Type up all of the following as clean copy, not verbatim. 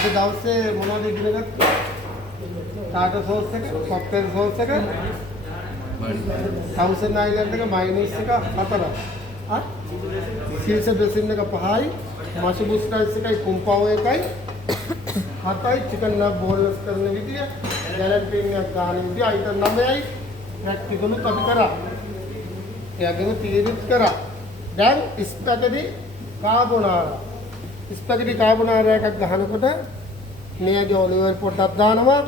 අද දවසේ මොනවද ඉගෙන ගත්තේ? ටාටා සෝස් එක, කොක්ටේල් සෝස් එක, තවුසන් අයිලන්ඩ් එක, මයොනීස් එක 4. සීසර් ඩ්‍රෙසින් එක 5යි, මෂරූම් රයිස් එකයි, කුම්පාව එකයි 7යි, චිකන් නබ් බෝල්ස් කරන විදිය, ගැලන්ටින් එක ගන්න විදිය, අයිටම් 9යි. ප්‍රැක්ටිකලුත් අපි කරා. එයාගෙම තීරිත් කරා. දැන් ස්පැගටි කාබෝනාරා. ස්පැගටි කාබෝනාරා එකක් ගහනකොට මෙයාගේ ඔලිව් ඔයිල් පොඩ්ඩක් දානවා.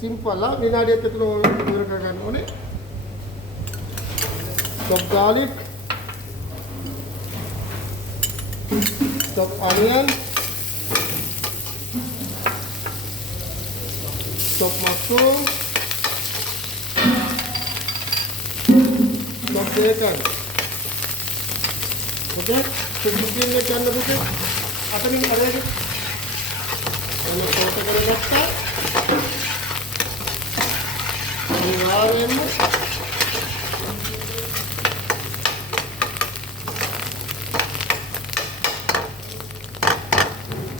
සිම්පල් විනාඩියක් විතර ඉවර කරගන්න ඕනේ. chop garlic, chop onion, chop mushroom, chop bacon. Okay, cooking में क्या लगता है? आता नहीं आ रहा है? मैंने फोटो कर रखा है। अनिवार्य में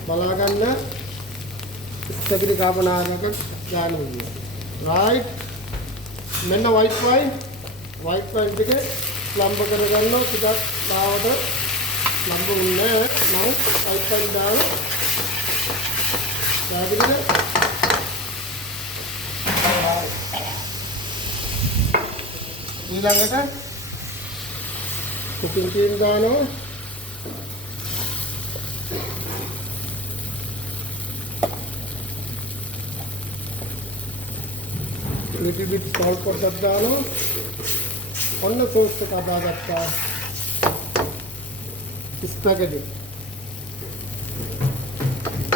බලාගන්න ස්පැගටි කාබෝනාරා එක ගන්න ඕනේ. රයිට්. මෙන්න white wine එකේ ලම්බ කරගන්නවා ටිකක් ලාවට ලම්බ උන්නේ නම් white wine දාලා දාගන්න. ඊළඟට කුකින් ටීම් දානවා. little bit salt පොඩ්ඩක් දානවා. ඔන්න සෝස් එක හදාගත්තා. ස්පැගටි.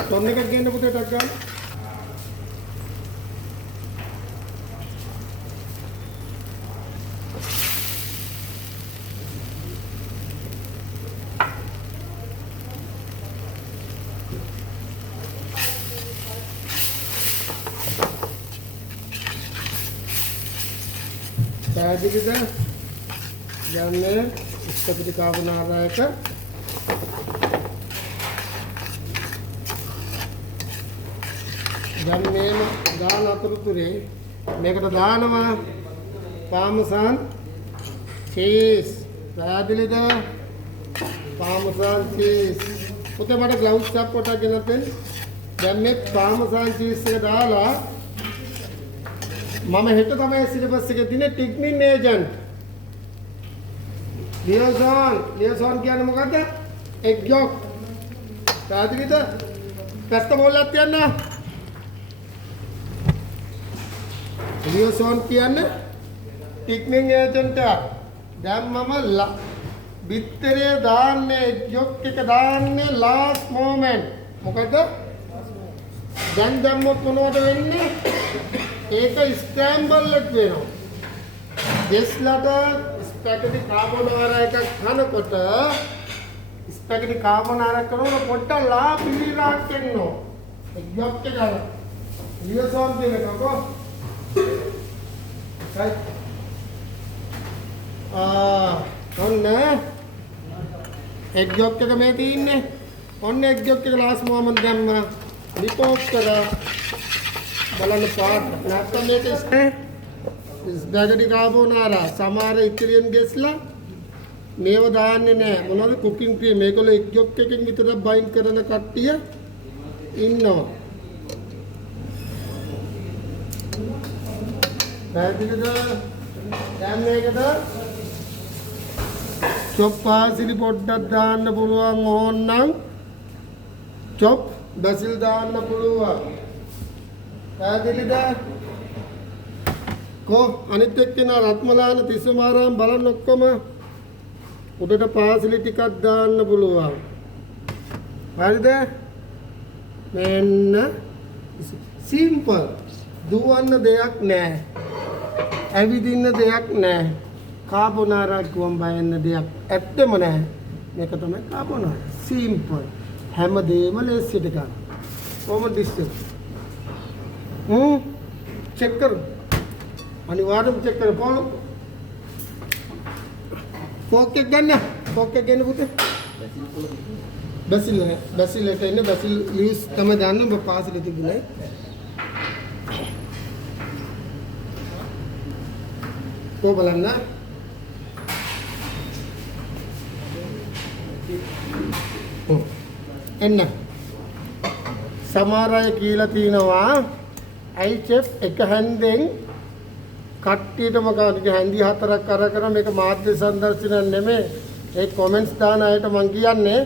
තොන්න එකක් ගන්න පුතේ ටක් ගන්න. පැහැදිලිද? යන්නේ ස්පැගටි කාබෝනාරා එක දැන් මේ දාන අතරතුරේ මේකට දානවා පාමසන් චීස්. පැහැදිලිද? පාමසන් චීස්. පුතේ මට ග්ලව්ස් එකක් පොඩක් ගෙනත් දෙන්න. දැන් මේ පාමසන් චීස් එක දාලා මම හෙට තමයි සිලබස් එකේ තියෙන ටික්මින් ඒජන්ට්. ලියසෝන් කියන්නේ මොකද්ද? එග් යොක්. පැහැදිලිද? පැත්ත මොල්ලක් තියන්න. ලියසෝන් කියන්නේ ටික්මින් ඒජන්ට් එක. දැන් මම බිත්තරේ දාන්නේ එග් යොක් එක දාන්නේ ලාස්ට් මොමන්ට්. මොකද? දැන් දැම්මොත් මොනවද වෙන්නේ? ඒක ස්ක්‍රැම්බල් එක වෙනවා. දෙස්ලට ස්පැගටි කාබෝනාරා එකක් කනකොට ස්පැගටි කාබෝනාරා කරනකොට පොඩ්ඩක් ලා පිළිරාක් එනවා. එක්යක් එක ගන්න. ලියසෝන් දෙන්නකෝ. ඔන්න එක්යක් එක මේ තියෙන්නේ. ඔන්න එක්යක් එක ලාස්ට් මොමන්ට් දැම්මා. රිපෝට් කරා. බලන්න පාට නැත්තම් මේක ස්පැගටි කාබෝනාරා සමහර ඉතාලියන් ගෙස්ලා මේව දාන්නේ නැහැ. මොනවද? Cooking cream. මේකවල එග් යොක් එකකින් විතර බයින්ඩ් කරන කට්ටිය ඉන්නවා. පැහැදිලිද? දැන් මේකට චොප් පාසිලි පොඩ්ඩක් දාන්න පුළුවන් ඕනනම් චොප් බැසිල් දාන්න පුළුවන්. පැහැදිලිද? කො අනිත් එක්කෙනා රත්මලාන තිස්සමාරාම් බලන්න ඔක්කොම උඩට පාසිලි ටිකක් දාන්න පුළුවන්. හරිද? මෙන්න සිම්පල්. දුවන්න දෙයක් නැහැ. ඇවිදින්න දෙයක් නැහැ. කාබෝනාරා ගුවන් බයන්න දෙයක් ඇත්තම නැහැ. මේක තමයි කාබෝනාරා. සිම්පල්. හැමදේම ලේසියට ගන්න. කොහොමද ඩිස්ටන්ස්? चेक करो अनिवार्य चेक करो कौन फोक के गन पुते බැසිල් නේ. බැසිල් එකට ඉන්නේ බැසිල් ලීව්ස් තමයි දාන්න ඔබ පාසලේ තිබුණේ. කො බලන්න. එන්න. සමහර අය කියලා තිනවා IHF එක හැන්දෙන් කට්ටියටම ගන්න හැන්දි හතරක් කර මේක මාධ්‍ය සංදර්ශනයක් නෙමෙයි. ඒ කොමෙන්ට්ස් දාන අයට මම කියන්නේ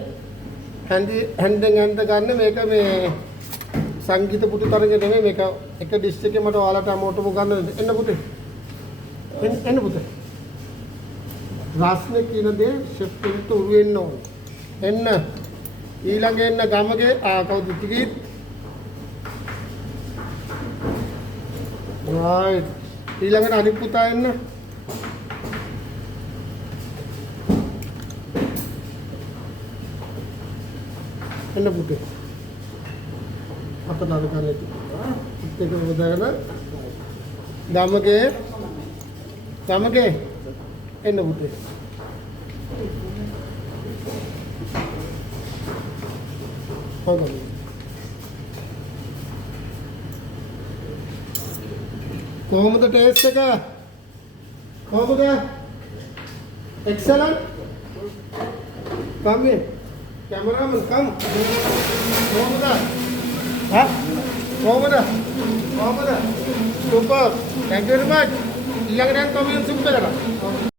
හැන්දෙන් හැන්ද ගන්න මේක මේ සංගීත පුටු තරඟ නෙමෙයි මේක එක ඩිෂ් එකේ මට ඔයාලට අමෝටම ගන්න එන්න පුතේ. එන්න පුතේ. රාස්නේ කියන දේ ෂෙෆ් කෙනෙක්ට උරු වෙන්න ඕන. එන්න ඊළඟ එන්න ගමගේ කවුද ටිකීත් right ඊළඟට අනිත් පුතා එන්න පුතේ අපතන කරන්නේ ඒක බදාගෙන ගමගේ එන්න පුතේ හොඳයි කොහොමද ටේස්ට් එක කොහොමද excellent come in cameraman come කොහොමද super thank you very much ඊළඟට යන් කමෙන්ට් සුප් කරලා